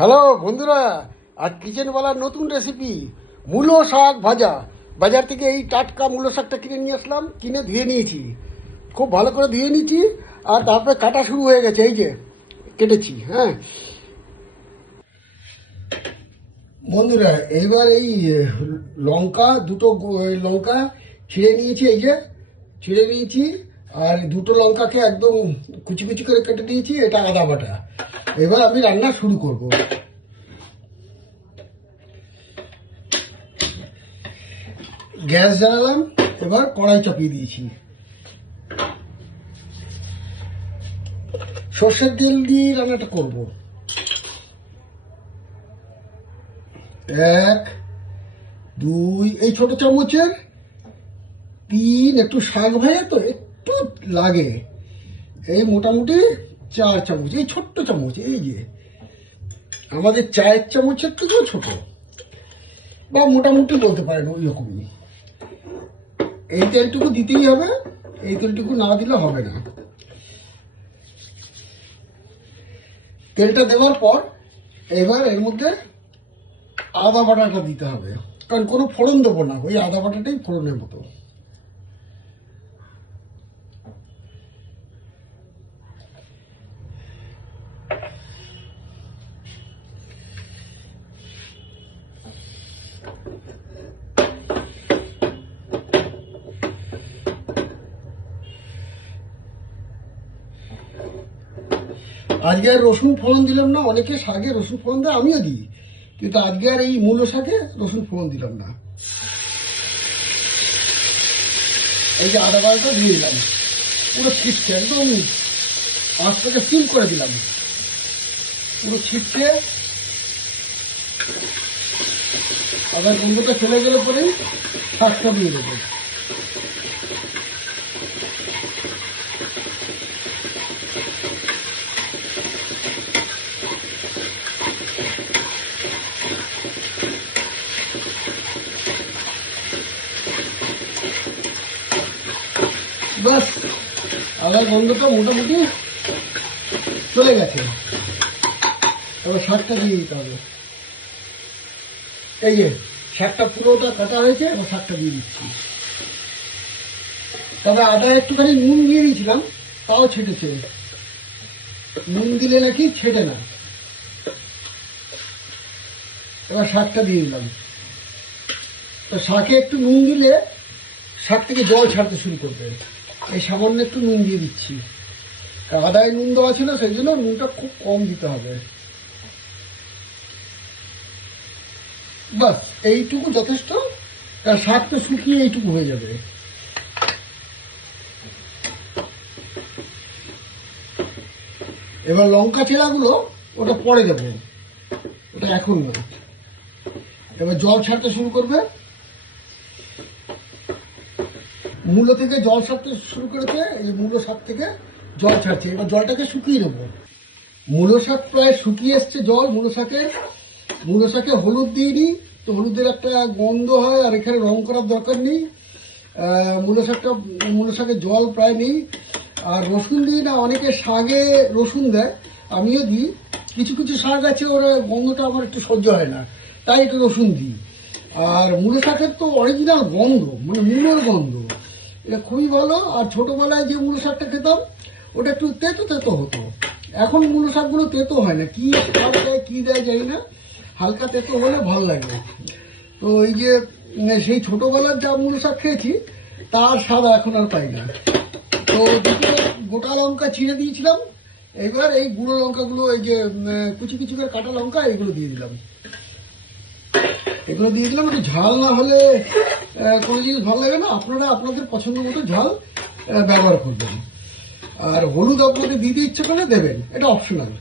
Hello বন্ধুরা, আজ কিচেনওয়ালার নতুন রেসিপি মূলো শাক ভাজা। বাজার থেকে এই টাটকা মূলো শাকটা কিনে নিয়ে আসলাম, কিনে ধুয়ে নিয়েছি, খুব ভালো করে ধুয়ে নিয়েছি। আর তারপরে কাটা শুরু হয়ে গেছে, এই যে কেটেছি। হ্যাঁ বন্ধুরা, এইবার এই লঙ্কা দুটো লঙ্কা ছিঁড়ে নিয়েছি, এই যে ছিঁড়ে নিয়েছি। আর দুটো লঙ্কাকে একদম কুচি কুচি করে কেটে দিয়েছি। এটা আদা বাটা। এবার আমি রান্না শুরু করব। গ্যাস জ্বালালাম, এবার কড়াই চাপিয়ে দিয়েছি। সর্ষের তেল দিয়ে রান্নাটা করব। 1 2 এই ছোট চামচের 3, একটু শাক ভাজা তো একটু লাগে, এই মোটামুটি 4 চামচ, এই ছোট্ট চামচ, এই যে আমাদের চায়ের চামচের থেকেও ছোট, বা মোটামুটি বলতে পারেন ওই রকমই। এই তেলটুকু দিতেই হবে, এই তেলটুকু না দিলে হবে না। তেলটা দেওয়ার পর এবার এর মধ্যে আদা বাটাটা দিতে হবে, কারণ কোনো ফোড়ন দেবো না, ওই আদা বাটাটাই ফোড়নের মতো। আজকে আর রসুন ফোড়ন দিলাম না। অনেকে শাকে রসুন ফোড়ন দেয়, আমিও দিই, কিন্তু আজকে আর এই মূলো শাকে রসুন ফোড়ন দিলাম না। এই যে আদা বাটাটা দিয়ে দিলাম, পুরো ছিটছে, একদম আঁচটাকে সিম করে দিলাম, পুরো ছিটছে। আদার গন্ধটা চলে গেলে পরেই শাকটা দিয়ে দেবো। বাস, আদার গন্ধটা মোটামুটি চলে গেছে। এবার শাকটা দিয়ে দিতে হবে। এই যে শাকটা পুরোটা কাটা হয়েছে, এবার শাকটা দিয়ে দিচ্ছি। তবে আদা একটুখানি নুন দিয়ে দিয়েছিলাম, তাও ছেটেছে। নুন দিলে নাকি ছেটে না। এবার শাকটা দিয়ে দিলাম। তো শাকে একটু নুন দিলে শাক থেকে জল ছাড়তে শুরু করবে। এই সামান্য একটু নুন দিয়ে দিচ্ছি, আদায় নুন দেওয়া ছিল, সেই জন্য নুনটা খুব কম দিতে হবে। বাস এইটুকু যথেষ্ট, কারণ শাক তো শুকিয়ে এইটুকু হয়ে যাবে। এবার লঙ্কা চেরাগুলো ওটা পরে দেবো, ওটা এখন না। এবার জল ছাড়তে শুরু করবে, মূলো থেকে জল ছাড়তে শুরু করেছে। এই মূলো শাক থেকে জল ছাড়ছে, এবার জলটাকে শুকিয়ে দেবো। মূলো শাক প্রায় শুকিয়ে এসছে জল। মূলো শাকে হলুদ দিয়ে দিই, তো হলুদের একটা গন্ধ হয়, আর এখানে রং করার দরকার নেই। মূলো শাকের জল প্রায় নেই। আর রসুন দিই না, অনেকে শাকে রসুন দেয়, আমিও দিই। কিছু কিছু শাক আছে ওরা গন্ধটা আমার একটু সহ্য হয় না, তাই একটু রসুন দিই। আর মূলো শাকের তো অরিজিনাল গন্ধ, মানে মূলোর গন্ধ, এটা খুবই ভালো। আর ছোটবেলায় যে মূলো শাকটা খেতাম ওটা একটু তেতো তেতো হতো। এখন মূলো শাকগুলো তেতো হয় না, কি শাক দেয় কি দেয় জানি না, হালকা তেতো হলে ভালো লাগে। তো এই যে সেই ছোটবেলার যা মূলো শাক খেয়েছি তার স্বাদ এখন আর পাই না। তো দুটো গোটা লঙ্কা ছিঁড়ে দিয়েছিলাম, এবার এই গুঁড়ো লঙ্কাগুলো, এই যে কুচি কুচি করে কাটা লঙ্কা, এগুলো দিয়ে দিলাম। এগুলো দিয়ে দিলাম। একটু ঝাল না হলে কোনো জিনিস ভালো লাগে না। আপনারা আপনাদের পছন্দ মতো ঝাল ব্যবহার করবেন। আর হলুদ আপনাদের দিতে ইচ্ছে করলে দেবেন, এটা অপশনাল।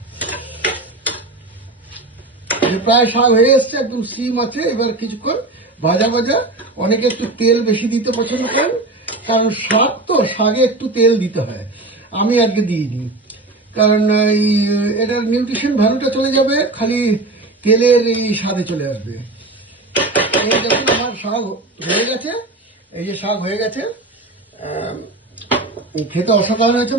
প্রায় শাক হয়ে এসছে, একদম সিম আছে। এবার কিছুক্ষণ ভাজা ভাজা। অনেকে একটু তেল বেশি দিতে পছন্দ করেন, কারণ শাক তো, শাকে একটু তেল দিতে হয়। আমি আজকে দিয়ে দিই, কারণ এই এটার নিউট্রিশন ভ্যালুটা চলে যাবে, খালি তেলের এই স্বাদে চলে আসবে। এই দেখুন আমার শাক হয়ে গেছে, এই যে শাক হয়ে গেছে, খেতে অসাধারণ হয়েছে।